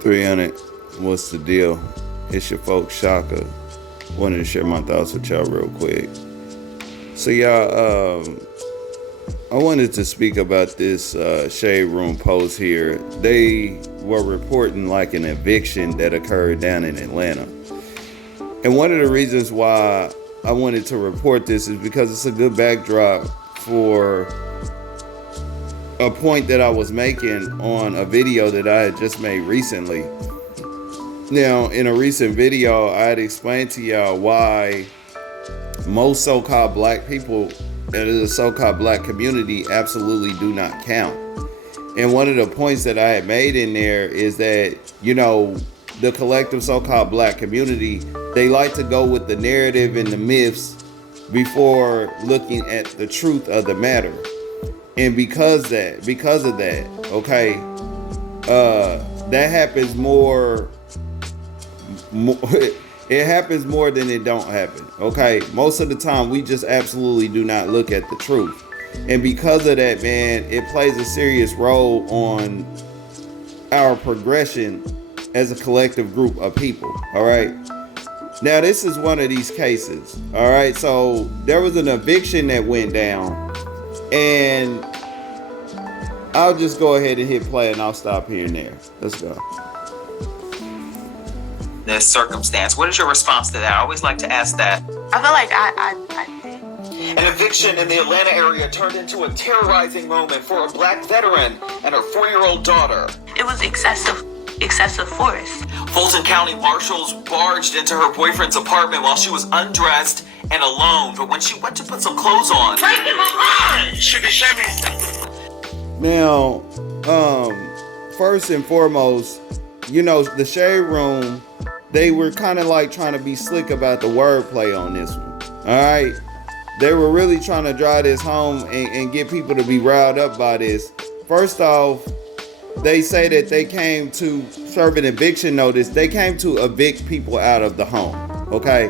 $300. What's the deal? It's your folks, Shaka. Wanted to share my thoughts with y'all real quick. So y'all, I wanted to speak about this Shade Room post here. They were reporting like an eviction that occurred down in Atlanta. And one of the reasons why I wanted to report this is because it's a good backdrop for a point that I was making on a video that I had just made recently. Now, in a recent video, I had explained to y'all why most so-called black people in the so-called black community absolutely do not count. And one of the points that I had made in there is that, you know, the collective so-called black community, they like to go with the narrative and the myths before looking at the truth of the matter. And because of that, okay, that happens more it happens more than it don't happen. Okay, most of the time we just absolutely do not look at the truth. And because of that, man, it plays a serious role on our progression as a collective group of people. All right. Now, this is one of these cases. All right. So there was an eviction that went down, and I'll just go ahead and hit play and I'll stop here and there. Let's go. This circumstance, what is your response to that? I always like to ask that. I feel like I did. An eviction in the Atlanta area turned into a terrorizing moment for a black veteran and her 4-year-old daughter. It was excessive force. Fulton County marshals barged into her boyfriend's apartment while she was undressed and alone, but when she went to put some clothes on, now, first and foremost, you know, the Shade Room, they were kind of like trying to be slick about the wordplay on this one. All right. They were really trying to drive this home and get people to be riled up by this. First off, they say that they came to serve an eviction notice. They came to evict people out of the home. Okay.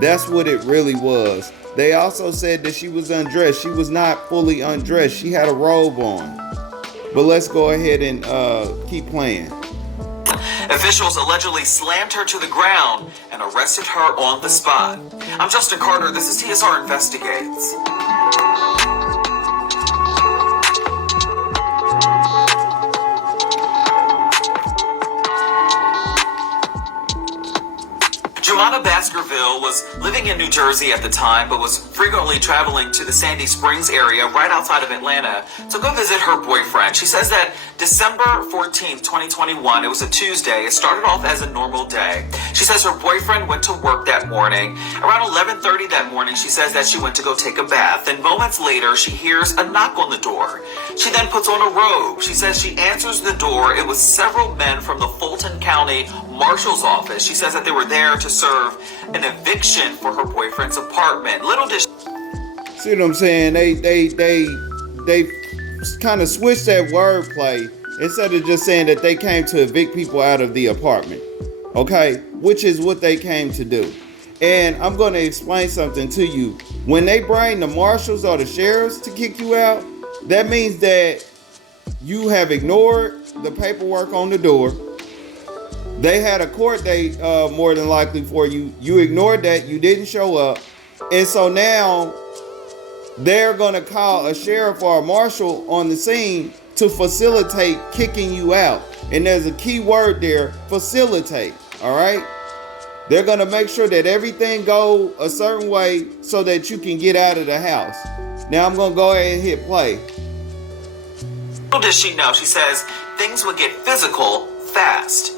That's what it really was. They also said that she was undressed. She was not fully undressed. She had a robe on. But let's go ahead and keep playing. Officials allegedly slammed her to the ground and arrested her on the spot. I'm Justin Carter. This is TSR Investigates. Joanna Baskerville was living in New Jersey at the time, but was frequently traveling to the Sandy Springs area right outside of Atlanta to go visit her boyfriend. She says that December 14th, 2021, it was a Tuesday. It started off as a normal day. She says her boyfriend went to work that morning. Around 11:30 that morning, she says that she went to go take a bath. And moments later, she hears a knock on the door. She then puts on a robe. She says she answers the door. It was several men from the Fulton County Marshal's office. She says that they were there to serve an eviction for her boyfriend's apartment. Little did she... See what I'm saying? They kind of switched that wordplay instead of just saying that they came to evict people out of the apartment. Okay? Which is what they came to do. And I'm going to explain something to you. When they bring the marshals or the sheriffs to kick you out, that means that you have ignored the paperwork on the door. They had a court date more than likely for you. You ignored that. You didn't show up. And so now they're going to call a sheriff or a marshal on the scene to facilitate kicking you out. And there's a key word there, facilitate. All right. They're going to make sure that everything go a certain way so that you can get out of the house. Now I'm going to go ahead and hit play. Little did she know, she says, things would get physical fast.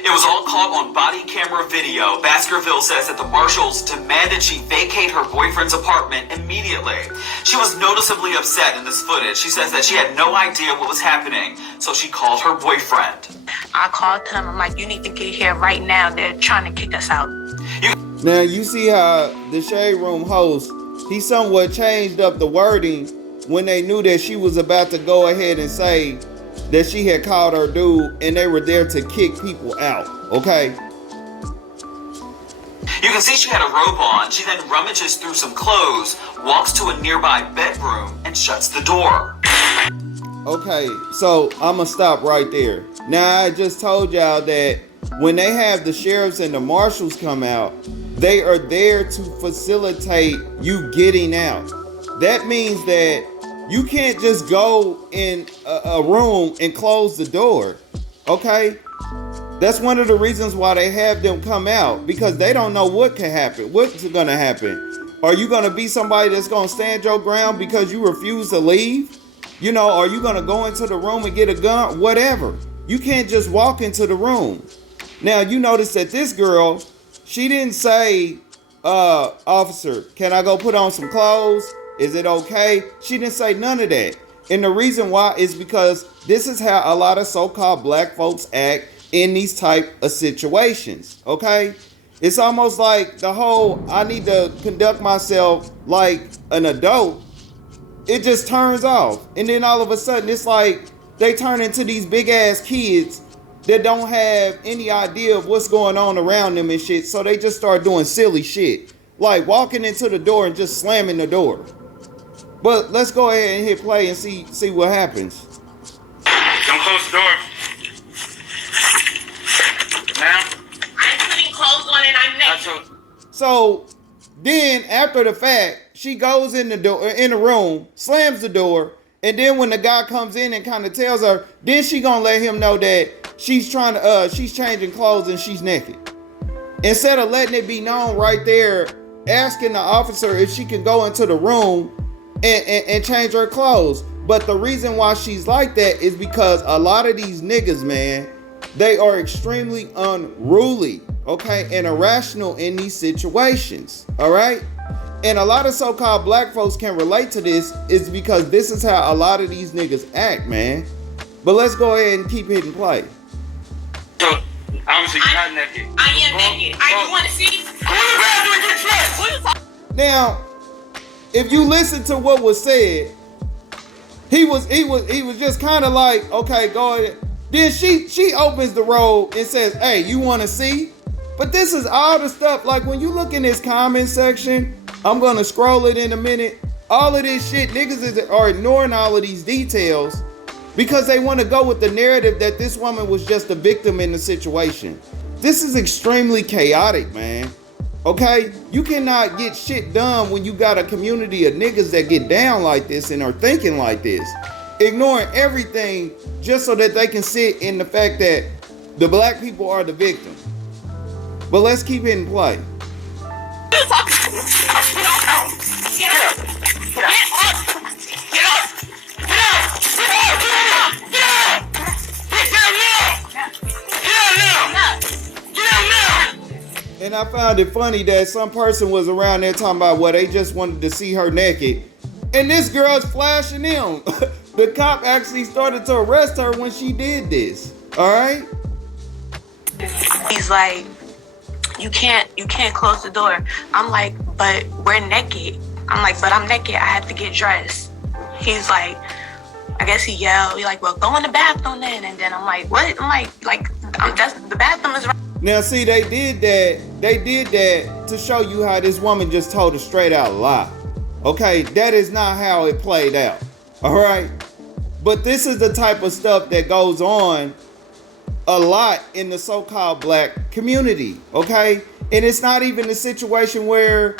It was all caught on body camera video. Baskerville says that the marshals demanded she vacate her boyfriend's apartment immediately. She was noticeably upset in this footage. She says that she had no idea what was happening, so she called her boyfriend. I called him. I'm like, you need to get here right now. They're trying to kick us out. Now you see how the Shade Room host, he somewhat changed up the wording when they knew that she was about to go ahead and say that she had called her dude and they were there to kick people out, okay? You can see she had a robe on. She then rummages through some clothes, walks to a nearby bedroom, and shuts the door. Okay, so I'ma stop right there. Now I just told y'all that when they have the sheriffs and the marshals come out, they are there to facilitate you getting out. That means that you can't just go in a room and close the door. Okay? That's one of the reasons why they have them come out, because they don't know what can happen. What's gonna happen? Are you gonna be somebody that's gonna stand your ground because you refuse to leave? You know, are you gonna go into the room and get a gun? Whatever. You can't just walk into the room. Now, you notice that this girl, she didn't say, officer, can I go put on some clothes? Is it okay? She didn't say none of that. And the reason why is because this is how a lot of so-called black folks act in these type of situations, okay? It's almost like the whole, I need to conduct myself like an adult. It just turns off. And then all of a sudden, it's like they turn into these big ass kids that don't have any idea of what's going on around them and shit. So they just start doing silly shit. Like walking into the door and just slamming the door. But let's go ahead and hit play and see what happens. Don't close the door. Now? I'm putting clothes on and I'm naked. So then after the fact, she goes in the room, slams the door, and then when the guy comes in and kind of tells her, then she gonna let him know that she's changing clothes and she's naked. Instead of letting it be known right there, asking the officer if she can go into the room and change her clothes. But the reason why she's like that is because a lot of these niggas, man, they are extremely unruly, okay, and irrational in these situations, all right? And a lot of so-called black folks can relate to this is because this is how a lot of these niggas act, man. But let's go ahead and keep hitting play. So, obviously you're not naked. I am naked. I want to see. Go to the bathroom and get dressed. Now, if you listen to what was said, he was just kind of like, okay, go ahead. Then she opens the robe and says, hey, you want to see? But this is all the stuff, like when you look in this comment section, I'm going to scroll it in a minute. All of this shit, niggas are ignoring all of these details because they want to go with the narrative that this woman was just a victim in the situation. This is extremely chaotic, man. Okay? You cannot get shit done when you got a community of niggas that get down like this and are thinking like this. Ignoring everything just so that they can sit in the fact that the black people are the victim. But let's keep hitting play. And I found it funny that some person was around there talking about, well, they just wanted to see her naked. And this girl's flashing them. The cop actually started to arrest her when she did this. All right? He's like, you can't close the door. I'm like, but we're naked. I'm like, but I'm naked. I have to get dressed. He's like, I guess he yelled. He's like, well, go in the bathroom then. And then I'm like, what? I'm like, that's the bathroom is right. Now, see, they did that to show you how this woman just told a straight out lie. Okay, that is not how it played out. All right, but this is the type of stuff that goes on a lot in the so-called black community. Okay, and it's not even a situation where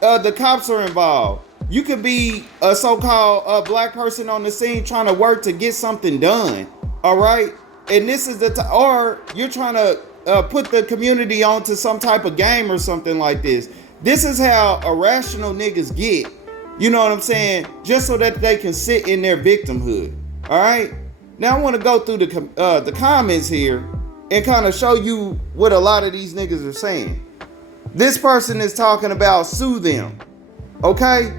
the cops are involved. You could be a so-called black person on the scene trying to work to get something done. All right, and this is or you're trying to put the community onto some type of game or something like this. This is how irrational niggas get. You know what I'm saying? Just so that they can sit in their victimhood. All right. Now I want to go through the comments here and kind of show you what a lot of these niggas are saying. This person is talking about sue them. Okay.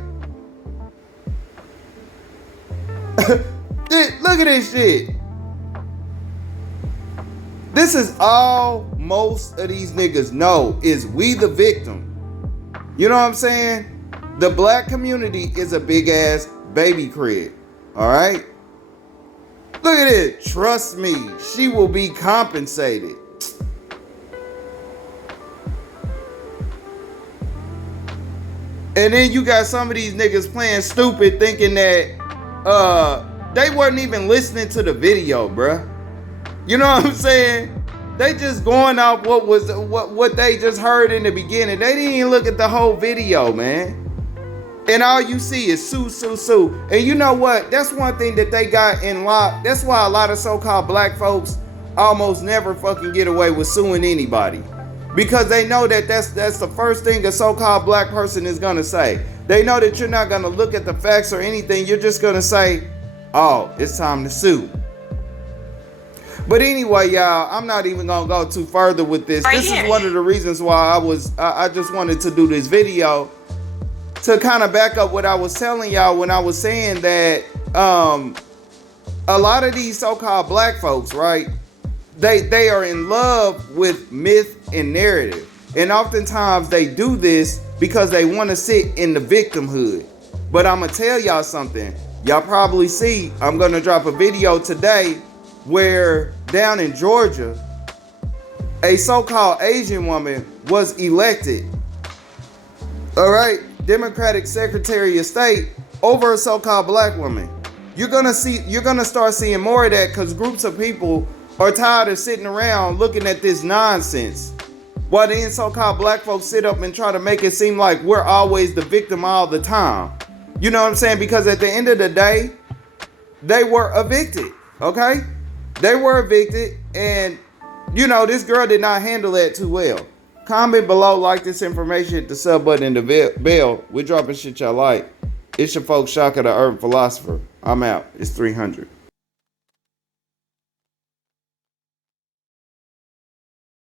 Look at this shit. This is all most of these niggas know is we the victim. You know what I'm saying? The black community is a big ass baby crib. All right? Look at it. Trust me, she will be compensated. And then you got some of these niggas playing stupid thinking that they weren't even listening to the video, bruh. You know what I'm saying? They just going off what they just heard in the beginning. They didn't even look at the whole video, man. And all you see is sue, sue, sue. And you know what? That's one thing that they got in lock. That's why a lot of so-called black folks almost never fucking get away with suing anybody. Because they know that that's the first thing a so-called black person is gonna say. They know that you're not gonna look at the facts or anything. You're just gonna say, oh, it's time to sue. But anyway, y'all, I'm not even gonna go too further with this. This is one of the reasons why I just wanted to do this video, to kind of back up what I was telling y'all when I was saying that a lot of these so-called black folks, right? They are in love with myth and narrative. And oftentimes they do this because they want to sit in the victimhood. But I'm going to tell y'all something. Y'all probably see, I'm going to drop a video today where down in Georgia, a so-called Asian woman was elected. All right, Democratic Secretary of State over a so-called black woman. You're gonna start seeing more of that because groups of people are tired of sitting around looking at this nonsense. While then so-called black folks sit up and try to make it seem like we're always the victim all the time. You know what I'm saying? Because at the end of the day, they were evicted, okay? They were evicted, and you know, this girl did not handle that too well. Comment below, like this information, hit the sub button and the bell. We're dropping shit y'all like. It's your folks, Shaka the Urban Philosopher. I'm out. It's 300.